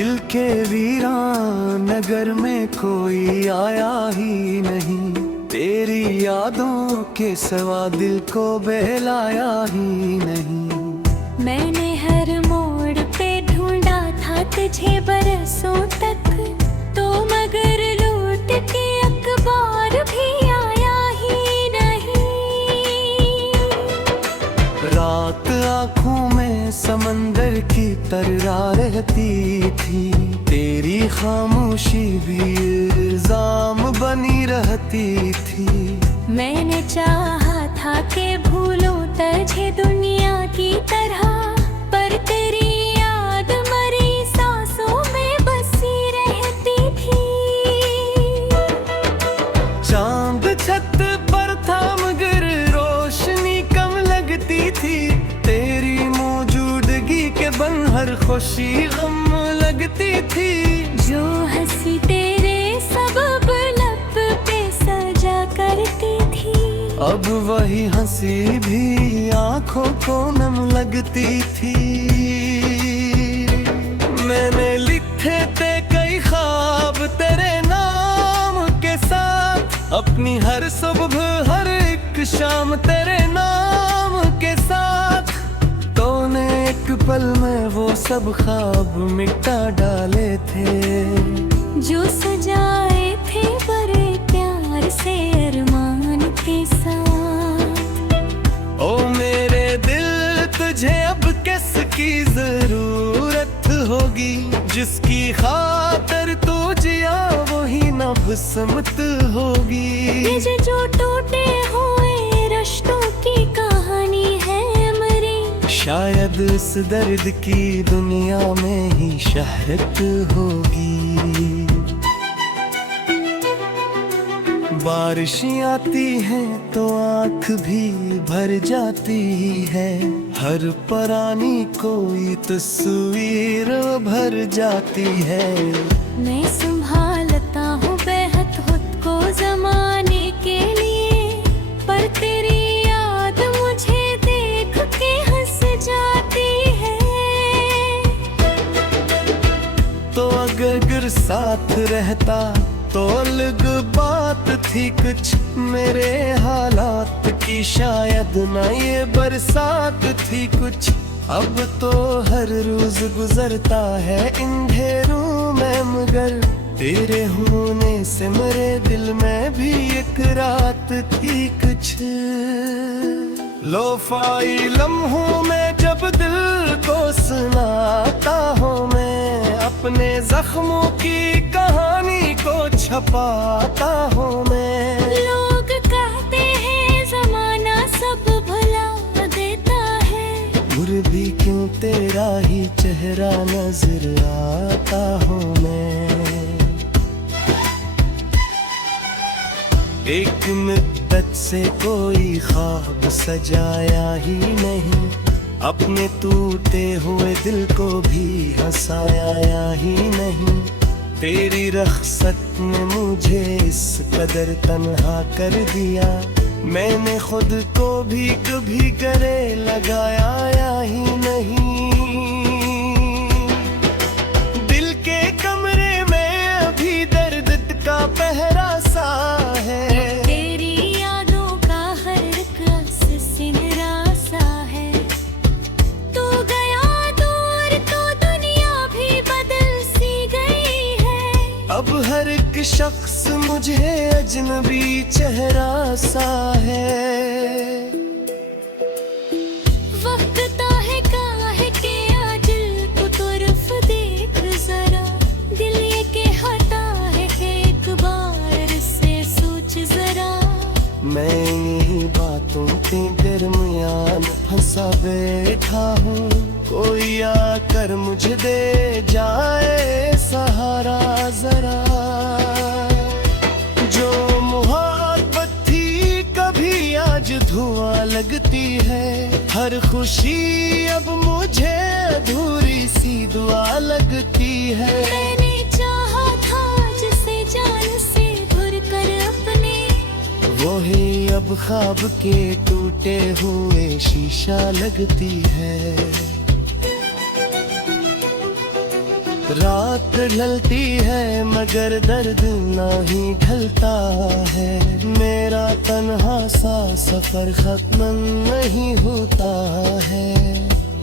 दिल के वीरान नगर में कोई आया ही नहीं, तेरी यादों के सिवा दिल को बहलाया ही नहीं। मैंने हर मोड़ पे ढूंढा था तुझे बरसों तक, तो मगर लौट के अखबार भी आया ही नहीं। रात आँखों में समंदर की तरह रहती थी, तेरी खामोशी भी इल्जाम बनी रहती थी। मैंने चाहा था कि भूलूं तुझे दुनिया की तरह, पर तेरी याद मरी सांसों में बसी रहती थी। चांद छत पर था मगर रोशनी कम लगती थी, तेरी मौजूदगी के बन हर खुशी गम लगती थी। जो हंसी तेरे सबब लब पे सजा करती थी, अब वही हंसी भी आंखों को नम लगती थी। मैंने लिखे थे कई ख्वाब तेरे नाम के साथ, अपनी हर सुबह हर एक शाम तेरे नाम के साथ। तूने एक पल में वो सब ख्वाब मिटा डाले थे, जो सजाए थे बड़े प्यार से अरमान के साथ। ओ मेरे दिल तुझे अब किसकी जरूरत होगी, जिसकी खातर तू जिया वही नब्समत होगी। ये जो टूटे हुए रिश्तों की कहानी है मेरी, शायद इस दर्द की दुनिया में ही शहरत होगी। बारिश आती है तो आँख भी भर जाती है, हर परानी कोई तस्वीर भर जाती है। मैं संभालता हूँ बेहद खुद को जमाने के लिए, पर तेरी याद मुझे देख के हंस जाती है। तो अगर साथ रहता तो अलग बात थी कुछ, मेरे हालात की शायद ना ये बरसात थी कुछ। अब तो हर रोज गुजरता है अंधेरों में, मगर तेरे होने से मेरे दिल में भी एक रात थी कुछ। लोफाई लम्हों में जब दिल को सुनाता हूँ मैं, अपने जख्मों की कहानी को छपाता हूँ मैं। लोग कहते हैं जमाना सब भुला देता है, फिर भी क्यों तेरा ही चेहरा नजर आता हूँ मैं। एक मुद्दत से कोई ख्वाब सजाया ही नहीं, अपने टूटे हुए दिल को भी हंसाया ही नहीं। तेरी रख्सत ने मुझे इस कदर तन्हा कर दिया, मैंने खुद को भी कभी गले लगाया ही नहीं। दिल के कमरे में अभी दर्द का पहरा सा है, तेरी यादों का हर रक्स सिमरा सा है। तू गया दूर तो दुनिया भी बदल सी गई है, अब हर एक शख्स मुझे अजनबी चेहरा सा है। वक्त ताहे काहे के आ दिल को तरफ देख जरा, दिल ये कहता है कि एक बार से सोच जरा। मैं यही बातों के दरमियान फंसा बैठा हूँ, कोई आकर मुझे दे जाए सहारा जरा। जो मोहब्बत थी कभी आज धुआं लगती है, हर खुशी अब मुझे अधूरी सी दुआ लगती है। मैंने चाहा था जिसे जान से घुर कर अपने, वही अब ख्वाब के टूटे हुए शीशा लगती है। रात ढलती है मगर दर्द नहीं ढलता है, मेरा तन्हा सा सफर खत्म नहीं होता है।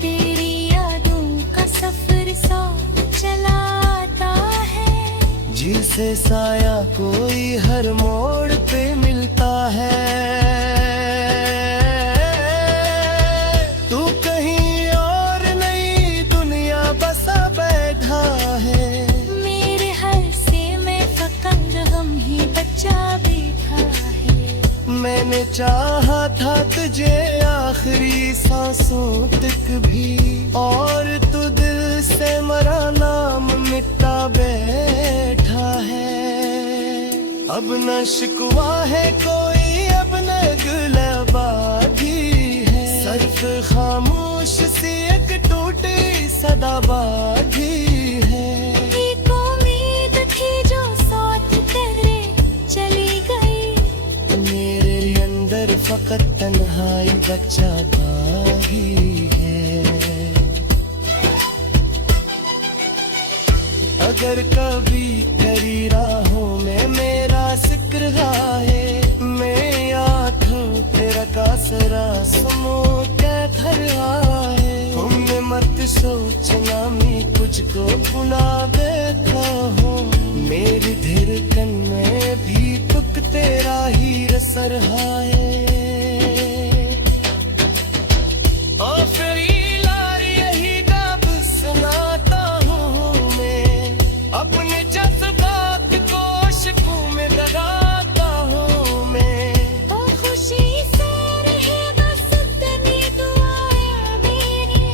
तेरी यादों का सफर साथ चलाता है, जिसे साया कोई हर मोड़ पे मिलता है। तू कहीं और नई दुनिया बसा बैठा है, मेरे हर से में फकंद हम ही बचा बैठा है। मैंने चाहा था तुझे आखिरी सांसों तक भी, और तू दिल से मरा नाम मिटा बैठा है। अब न शिकवा है कोई, अब न गुलाबागी है, सिर्फ खामोश सी एक टूटी सदाबागी है। एक उम्मीद थी जो साथ तेरे चली गई, मेरे अंदर फकत तन्हाई बचा बागी है। अगर कभी तेरी राहों में मेरा जिक्र आए, मैं आंखों तेरा कासरा सुनो क्या घर आए। तुमने मत सोचना मैं तुझको भुला बैठा हूँ, मेरी धड़कन में भी तुक तेरा ही असर है। और फिर लारी यही गाब सुनाता हूँ मैं, अपने जज्बात को शिकू में डराता हूँ मैं। तो खुशी से रहे बस इतनी दुआएं मेरी,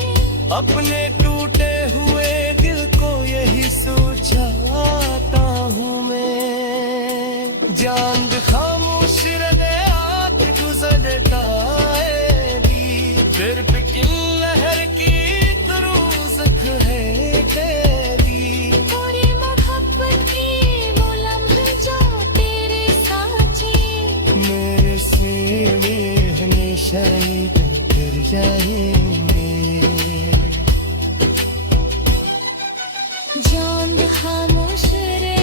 अपने टूटे हुए दिल को यही सोचाता हूँ मैं। जान खामोश हृदयात गुजरता है दी, फिर पिकिन लहर की तुरूज़ है तेरी। पूरी मोहब्बत की मुलम जो तेरे साथी, मेरे से वे हमेशा ही कर जाएंगे। जान खामोश रे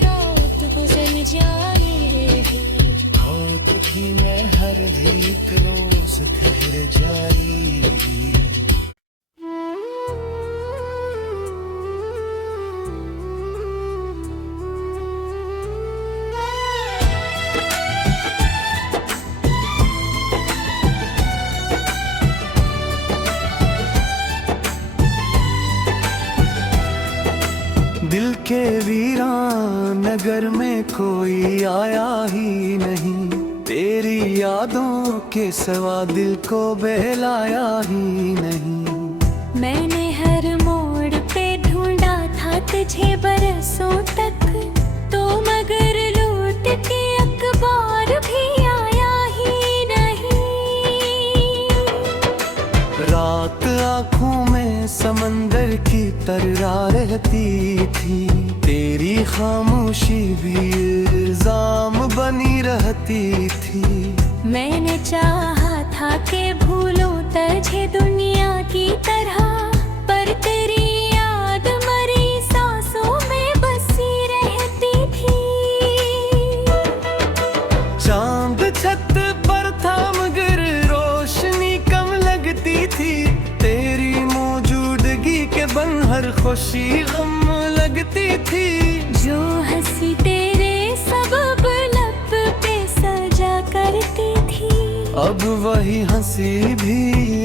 रात गुजर जाएगी, हाथ भी मैं हर एक रोज ठहर जाएगी। दिल के वीरान नगर में कोई आया ही नहीं, तेरी यादों के सिवा दिल को बहलाया ही नहीं। मैंने हर मोड़ पे ढूंढा था तुझे बरसों तक, तो मगर लौट के अखबार भी आया ही नहीं। रात आँखों में समंदर की तरह रहती थी, तेरी खामोशी भी इल्जाम बनी रहती थी। मैंने चाहा था कि भूलूं तुझे दुनिया की तरह, पर तेरी याद मरी सांसों में बसी रहती थी। चांद छत पर था मगर रोशनी कम लगती थी, तेरी मौजूदगी के बन हर खुशी गम लगती थी। जो हंसी तेरे सबब लब पे सजा करती थी, अब वही हंसी भी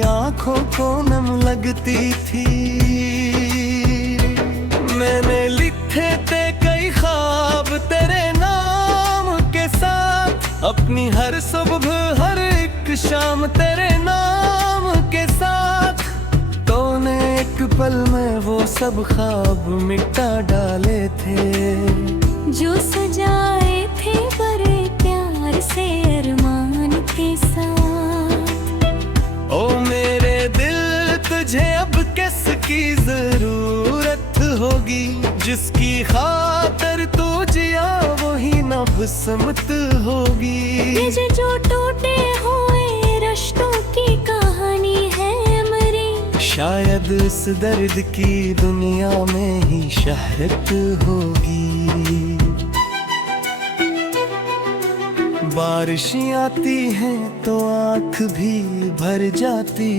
आंखों को नम लगती थी। मैंने लिखे थे कई ख्वाब तेरे नाम के साथ, अपनी हर सुबह हर एक शाम तेरे नाम के साथ। तूने एक पल में वो सब ख्वाब मिटा डाले थे, जो सजाए थे बड़े प्यार से अरमान के साथ। ओ मेरे दिल तुझे अब किसकी जरूरत होगी, जिसकी खातर तू जिया वही नबसमत होगी। ये जो टूटे हुए रिश्तों की कहानी है मेरी, शायद इस दर्द की दुनिया में ही शहरत होगी। बारिश आती है तो आँख भी भर जाती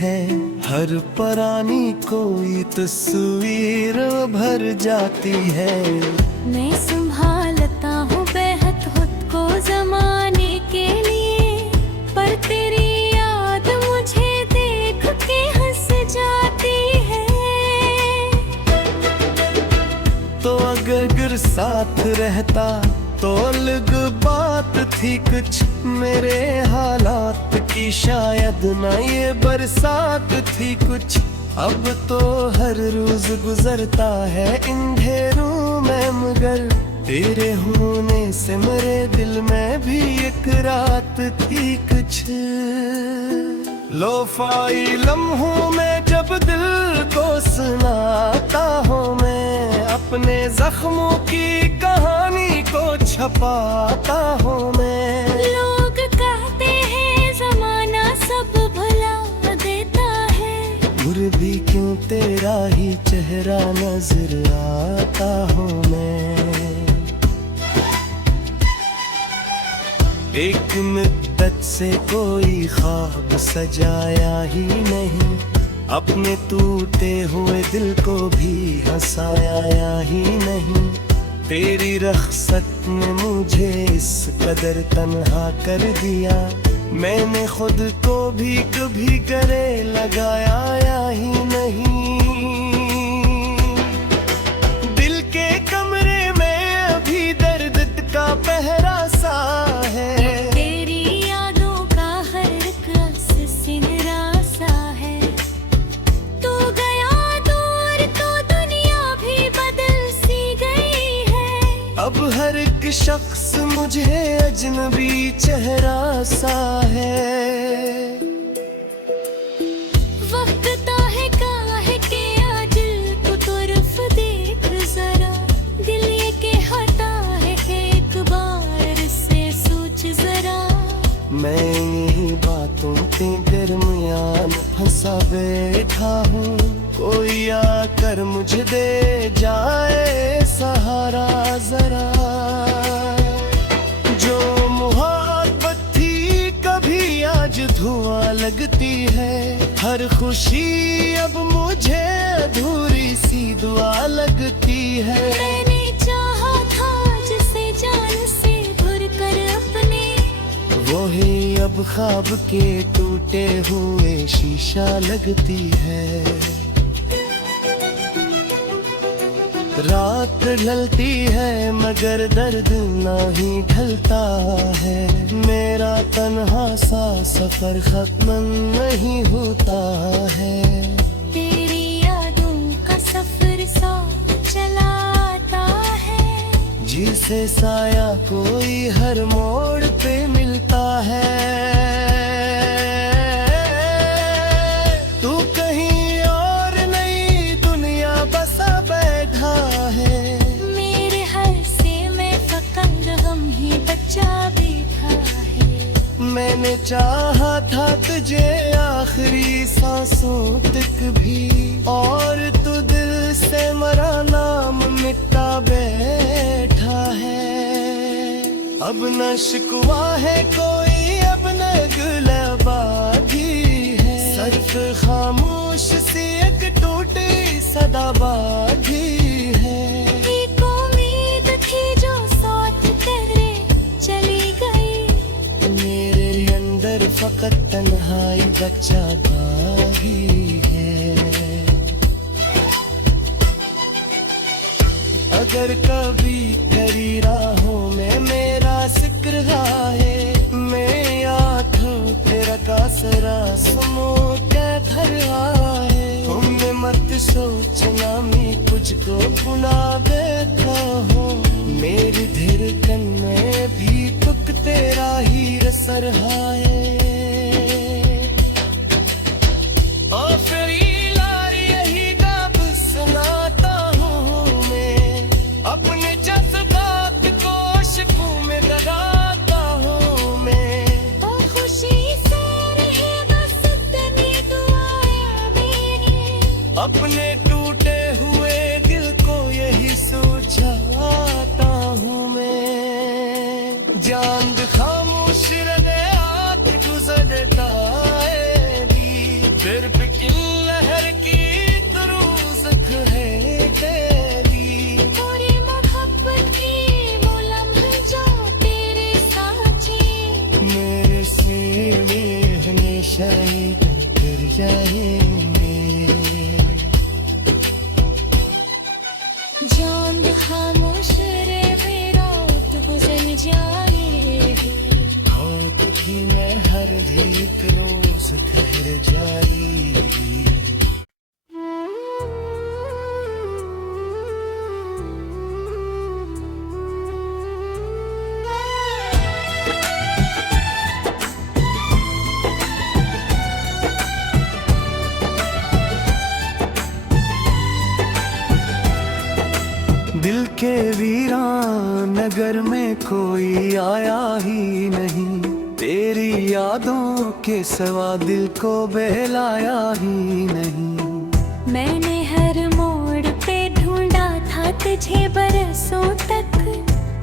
है, हर परानी कोई तस्वीर भर जाती है। मैं संभालता हूँ बेहद खुद को जमाने के लिए, पर तेरी याद मुझे देख के हंस जाती है। तो अगर साथ रहता तो अलग बात थी कुछ, मेरे हालात की शायद ना ये बरसात थी कुछ। अब तो हर रोज गुजरता है अंधेरों में, मगर तेरे होने से मेरे दिल में भी एक रात थी कुछ। लोफाई लम्हों में जब दिल को सुनाता हूँ मैं, अपने जख्मों की कहानी को छपाता हूँ मैं। लोग कहते हैं जमाना सब भुला देता है, फिर भी क्यों तेरा ही चेहरा नजर आता हूँ मैं। एक मुद्दत से कोई ख्वाब सजाया ही नहीं, अपने टूटे हुए दिल को भी हंसाया ही नहीं। तेरी रख्सत ने मुझे इस कदर तन्हा कर दिया, मैंने खुद को भी कभी गले लगाया ही नहीं। दिल के कमरे में अभी दर्द का पहरा सा है, तेरी यादों का हर एक अक्स से निराशा है। तू गया दूर तो दुनिया भी बदल सी गई है। अब हर एक शख्स मुझे अजनबी चेहरा सा है। वक्त ताहे काहे के आज तू तरफ देख जरा, दिल ये कहता है कि एक बार से सोच जरा। मैं यही बातों के दरमियान फंसा बैठा हूँ, कोई आकर मुझे दे जाए सहारा जरा। जो मोहब्बत थी कभी आज धुआं लगती है, हर खुशी अब मुझे अधूरी सी दुआ लगती है। मैंने चाहा था जिसे जान से भर कर अपने, वो ही अब ख्वाब के टूटे हुए शीशा लगती है। रात ढलती है मगर दर्द ना ही ढलता है, मेरा तन्हा सा सफर खत्म नहीं होता है। तेरी यादों का सफर साथ चलाता है, जिसे साया कोई हर मोड़ पे मिलता है। तू कहीं और नई दुनिया बसा बैठा है, मेरे हर से मैं फकंद हम ही बचा बैठा है। मैंने चाहा था तुझे आखिरी सांसों तक भी, और तू दिल से मरा नाम मिटा बैठा है। अब न शिकवा है कोई, अब न गुलाबागी है, सिर्फ खामोश सी एक टूटी सदाबागी है। एक उम्मीद थी जो साथ तेरे चली गई, मेरे अंदर फकत तन्हाई बचा बागी है। अगर कभी करी राहों में मेरा जिक्र आए, मैं आँखों तेरा कासरा सुनो क्या घर आए। तुमने मत सोचना मैं तुझको भुला बैठा हूँ, मेरी धड़कन में भी तुक तेरा ही रसर है। आखिरी लारी यही गाब सुनाता हूँ मैं, अपने जज्बात को अश्कों में डराता हूँ मैं। ओ खुशी से रहे बस इतनी दुआएं मेरी, अपने टूटे हुए दिल को यही सोचाता हूँ मैं। जान खामोश रदयात गुजरता है फिर भी लहर की तुरूज़ है तेरी। पूरी मोहब्बत की वो लम्हे जो तेरे साथी मेरे से हमेशा ही कर जाएंगे। चांद खामोश रहे रात गुजर जाएगी होत भी मैं हर एक रोज ठहर जाएगी। दिल के वीरान नगर में कोई आया ही नहीं, तेरी यादों के सिवा दिल को बहलाया ही नहीं। मैंने हर मोड़ पे ढूंढा था तुझे बरसों तक,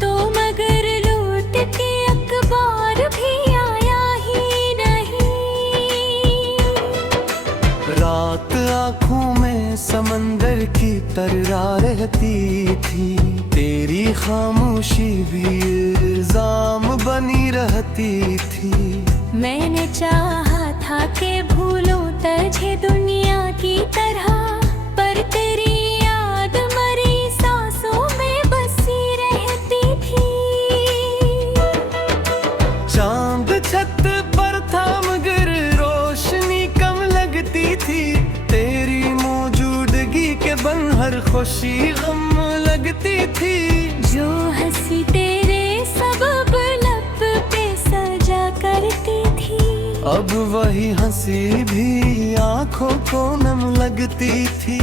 तो मगर लौट के अखबार भी आया ही नहीं। रात आँखों में समंदर की तर्रा रहती थी, तेरी खामोशी भी इल्जाम बनी रहती थी। मैंने चाहा था कि भूलूं तुझे दुनिया की तरह, पर तेरी याद मरी सांसों में बसी रहती थी। चांद छत पर था मगर रोशनी कम लगती थी, तेरी मौजूदगी के बन हर खुशी गम लगती थी। जो हंसी तेरे सबब लब पे सजा करती थी, अब वही हंसी भी आंखों को नम लगती थी।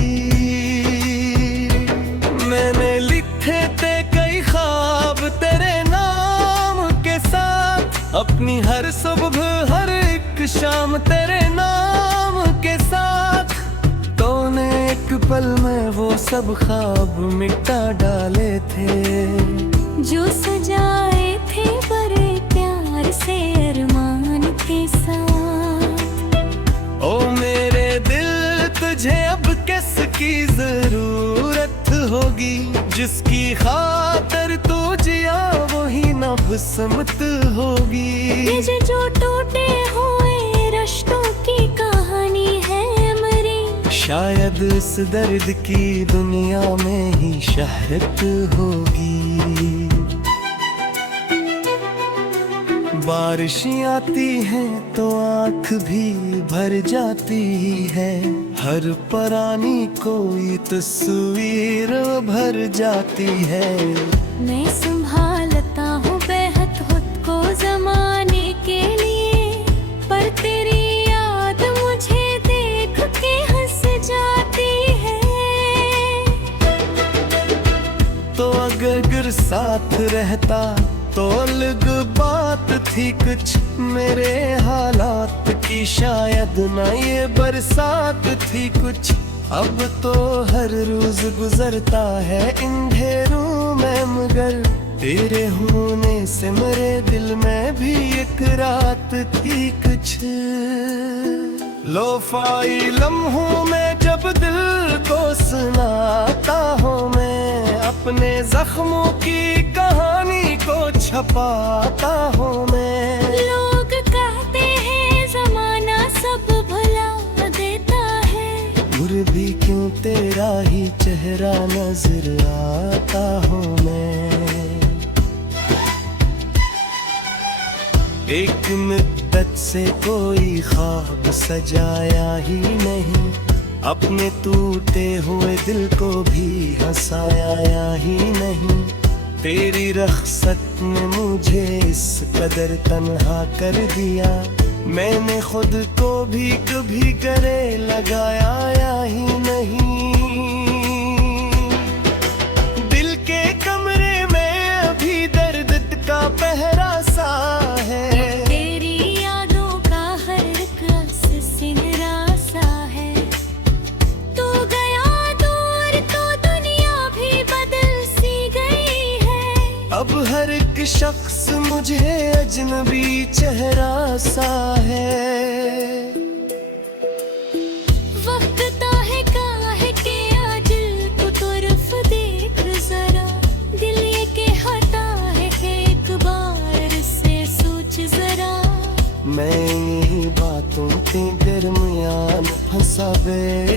मैंने लिखे थे कई ख्वाब तेरे नाम के साथ, अपनी हर सुबह हर एक शाम तेरे नाम के साथ। तूने एक पल में वो सब ख्वाब मिटा डाले थे, जो सजाए थे बड़े प्यार से अरमान के साथ। ओ मेरे दिल तुझे अब किसकी जरूरत होगी, जिसकी खातर तू जिया वही नब्समत होगी। ये जो टूटे हुए रिश्तों की कहानी है मेरी, शायद इस दर्द की दुनिया में ही शहरत होगी। बारिश आती है तो आँख भी भर जाती है, हर परानी कोई तस्वीर भर जाती है। मैं संभालता हूँ बेहद खुद को जमाने के लिए, पर तेरी याद मुझे देख के हंस जाती है। तो अगर साथ रहता तो अलग बात थी कुछ, मेरे हालात की शायद ना ये बरसात थी कुछ। अब तो हर रोज गुजरता है अंधेरों में, मगर तेरे होने से मेरे दिल में भी एक रात थी कुछ। लोफाई लम्हों में जब दिल को सुनाता हूँ मैं, अपने जख्मों की कहानी को छपाता हूँ मैं। लोग कहते हैं जमाना सब भुला देता है, फिर भी क्यों तेरा ही चेहरा नजर आता हूँ मैं। एक मुद्दत से कोई ख्वाब सजाया ही नहीं, अपने टूटे हुए दिल को भी हंसाया ही नहीं। तेरी रख्सत ने मुझे इस कदर तन्हा कर दिया, मैंने खुद को भी कभी गले लगाया ही नहीं। दिल के कमरे में अभी दर्द का पहरा सा है, तेरी यादों का हर एक अक्स सिनरा सा है। तू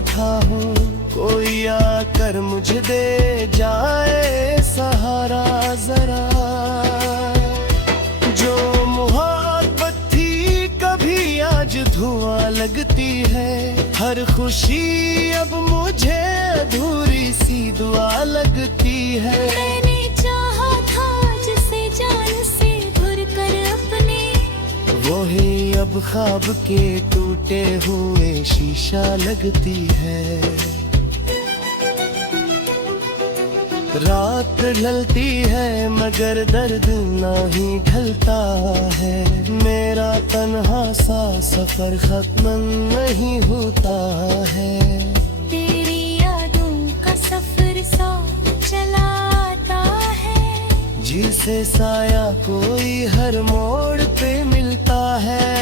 बैठा हूँ, कोई आकर मुझे दे जाए सहारा जरा। जो मोहब्बत थी कभी आज धुआं लगती है, हर खुशी अब मुझे अधूरी सी दुआ लगती है। मैंने चाहा था जिसे जान से भर कर अपने, वो ही अब ख्वाब के टूटे हुए शीशा लगती है। रात ढलती है मगर दर्द नहीं ढलता है, मेरा तन्हा सा सफर खत्म नहीं होता है। तेरी यादों का सफर साथ चलाता है, जिसे साया कोई हर मोड़ पे मिलता है।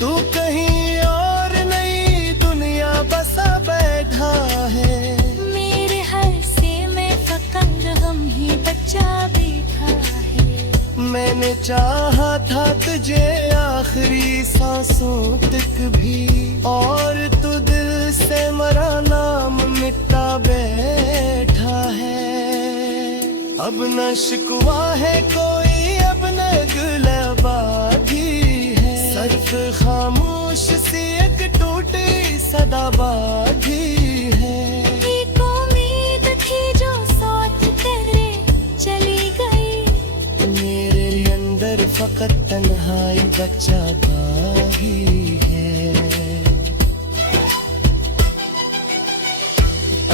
तू कहीं और नई दुनिया बसा बैठा है, मेरे हर से मैं फकंद हम ही बच्चा बैठा है। मैंने चाहा था तुझे आखिरी सांसों तक भी, और तू दिल से मरा नाम मिटा बैठा है। अब न शिकवा है कोई, अब न गुलाबागी है, सिर्फ खामोश सी एक टूटी सदाबागी है। एक उम्मीद थी जो साथ तेरे चली गई, मेरे अंदर फकत तन्हाई बच्चा बागी है।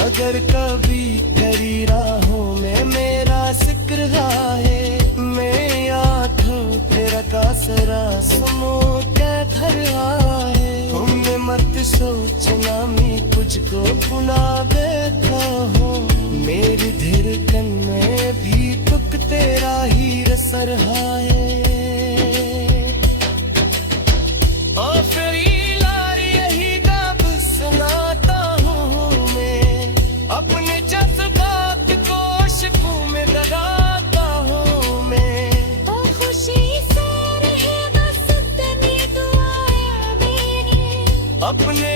अगर कभी करी राहों में मेरा जिक्र आए, मैं आंखों तेरा कासरा सुनो कैथर आए। तुमने मत सोचना मैं तुझको भुला बैठा हूँ, मेरी धड़कन में भी तुक तेरा ही रसर है। अपने जज्बात को शिकू में लगाता हूँ मैं, ओ खुशी से रहे बस इतनी दुआएं मेरी। अपने